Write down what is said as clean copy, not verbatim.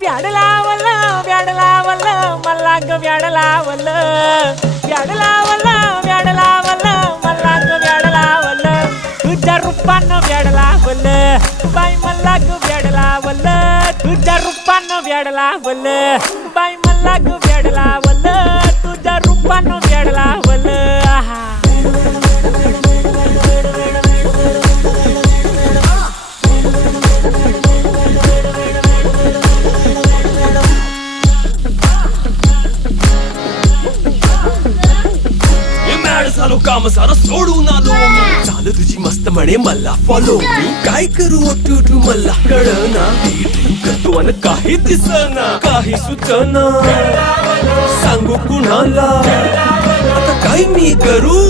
व्याड लावलं व्याड लावलं मला ग व्याड लावलं व्याड लावलं व्याड लावलं मला ग व्याड लावलं तुझ्या रूपानं व्याड लावलं बाई मला ग व्याड लावलं तुझ्या रूपानं व्याड लावलं बाई मला ग व्याड लावलं तुझ्या रूपानं व्याड लावलं आहा झालो काम सारं सोडून आलो मी चाल तुझी मस्त म्हणे मला फॉलो मी काय करू टू मला कळना करतो आणि काही दिसना काही सुचना सांगू कुणाला आता काय मी करू